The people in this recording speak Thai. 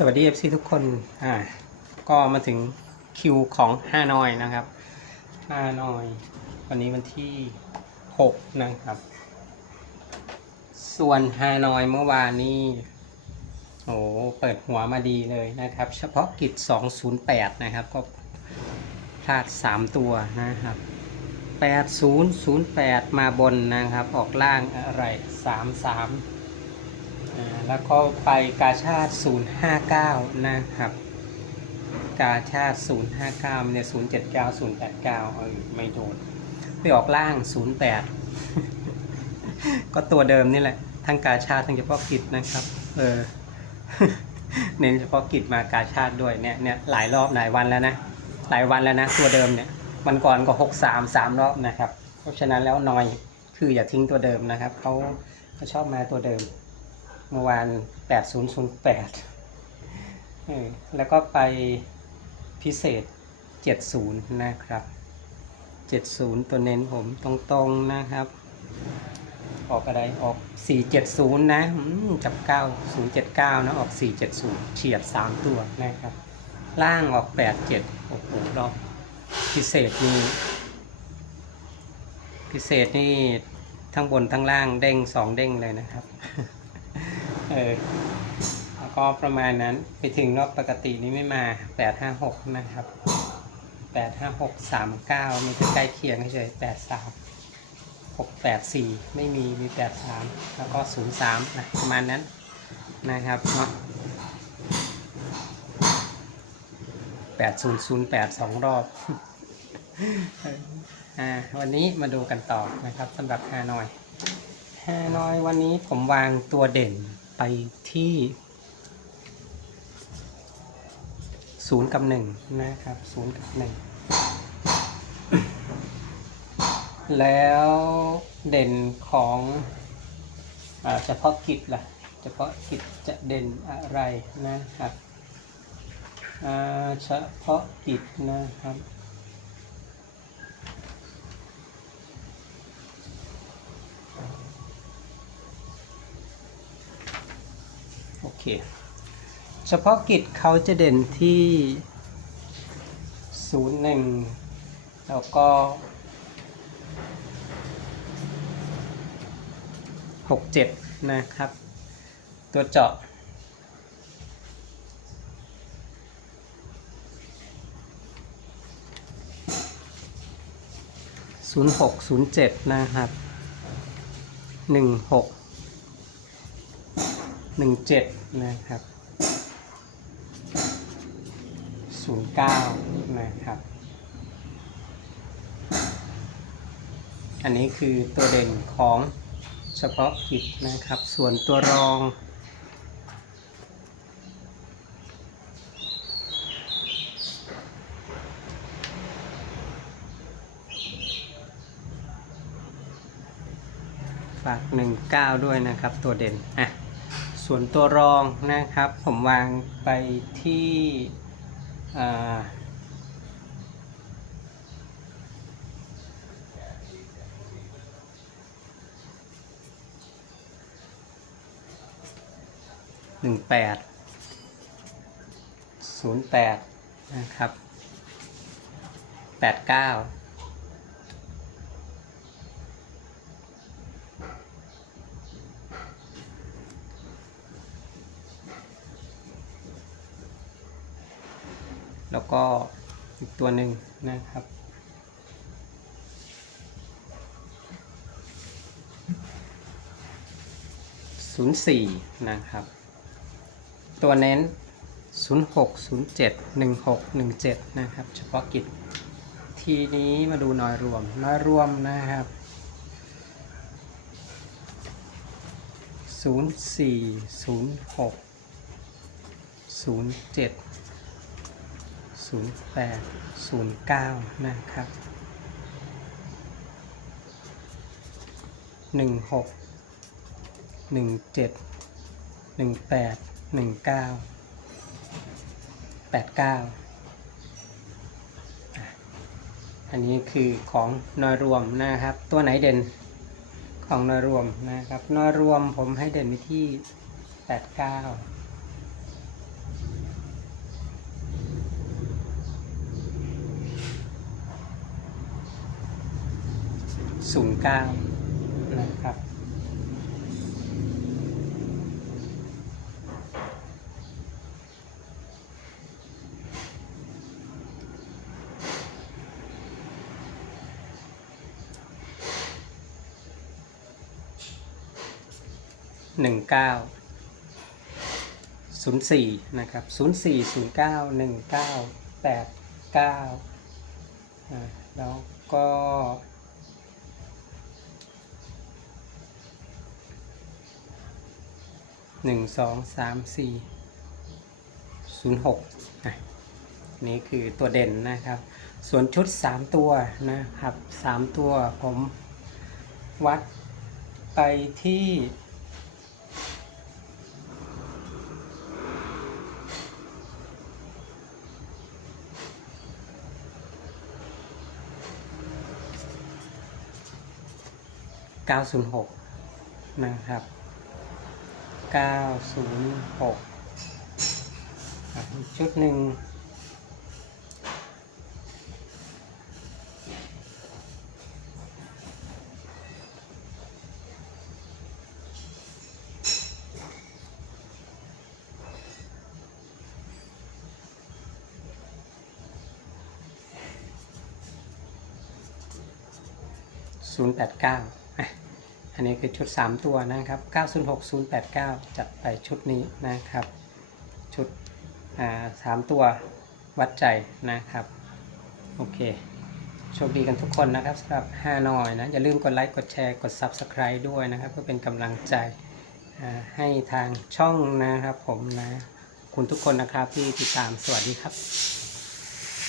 สวัสดี FC ทุกคน อ่า ก็มาถึงคิวของฮานอยนะครับฮานอย วันนี้วันที่ 6 นะครับ ส่วนฮานอยเมื่อวานนี้โอ้เปิดหัวมาดีเลยนะครับ เฉพาะกิจ 208 นะครับ ก็พลาด 3 ตัวนะครับ 8008 มาบนนะครับ ออกล่างอะไร 33อ่า แล้วก็ไปกาชาติ 059 นะครับ กาชาติ 059เนี่ย079 089เออไม่โดนไปออกล่าง 08 ก็ตัวเดิมนี่แหละ ทั้งกาชาติทั้งเฉพาะกิจนะครับ เออ เน้นเฉพาะกิจมากาชาติด้วยเนี่ยเนี่ยหลายรอบหลายวันแล้วนะ หลายวันแล้วนะ ตัวเดิมเนี่ยมันก่อนก็ 63 3 รอบนะครับ เพราะฉะนั้นแล้วนอยคืออย่าทิ้งตัวเดิมนะครับเขาเขาชอบมาตัวเดิม เมื่อวาน 8008 แล้วก็ไปพิเศษ 70 นะครับ 70 ตัวเน้นผมตรงๆนะครับ ออกอะไรออก 470 นะจับ 9079 นะ ออก 470 เฉียด 3 ตัวนะครับ ล่างออก 87 โอ้โหรอบพิเศษนี่พิเศษนี่ทั้งบนทั้งล่างเด้ง2เด้งเลยนะครับ เออแล้วก็ประมาณนั้นไปถึงรอบปกตินี้ไม่มา856นะครับ856 39มีแต่ใกล้เคียงเฉย83 684ไม่มีมี83แล้วก็03นย์สามนะประมาณนั้นนะครับเนาะ8008สองรอบวันนี้มาดูกันต่อนะครับสำหรับฮานอยฮานอยวันนี้ผมวางตัวเด่น ไปที่ศูนย์กับหนึ่งนะครับศูนย์กับหนึ่งแล้วเด่นของอเฉพาะกิจล่ะเฉพาะกิจจะเด่นอะไรนะครับเฉพาะกิจนะครับ เฉพาะกิจเขาจะเด่นที่ 0 1 แล้วก็ 6 7 นะครับ ตัวเจาะศูนย์หกศูนย์เจ็ดนะครับหนึ่งหก หนึ่งเจ็ดนะครับศูนย์เก้านะครับ อันนี้คือตัวเด่นของเฉพาะกิจนะครับ ส่วนตัวรองฝากหนึ่งเก้าด้วยนะครับ ตัวเด่นอะ ส่วนตัวรองนะครับ ผมวางไปที่หนึ่งแปดศูนย์แปดนะครับแปดเก้า แล้วก็อีกตัวหนึ่งนะครับศูนย์สี่นะครับ ตัวเน้น 06 07 16 17 นะครับ เฉพาะกิจ ทีนี้มาดูน้อยรวม น้อยรวมนะครับ 04 06 07 08 09 นะครับ 16 17 18 19 89 อันนี้คือของนอยรวมนะครับ ตัวไหนเด่นของนอยรวมนะครับนอยรวมผมให้เด่นไปที่ 89 09 นะครับหนึ่งเก้าศูนย์สี่นะครับศูนย์สี่ศูนย์เก้าหนึ่งเก้04 09 19 89 แล้วก็ หนึ่งสองสามสี่ศูนย์หกนี่คือตัวเด่นนะครับ ส่วนชุดสามตัวนะครับสามตัวผมวัดไปที่906 นะครับ 906อะอีกชุดหนึ่งศูนย์แปดเก้า อันนี้คือชุด 3 ตัวนะครับ 906 089 จัดไปชุดนี้นะครับ ชุดสามตัววัดใจนะครับ โอเค โชคดีกันทุกคนนะครับสำหรับ5นอยนะ อย่าลืมกดไลค์ กดแชร์ กด Subscribe ด้วยนะครับ เพื่อเป็นกำลังใจให้ทางช่องนะครับผมนะ คุณทุกคนนะครับที่ติดตามสวัสดีครับ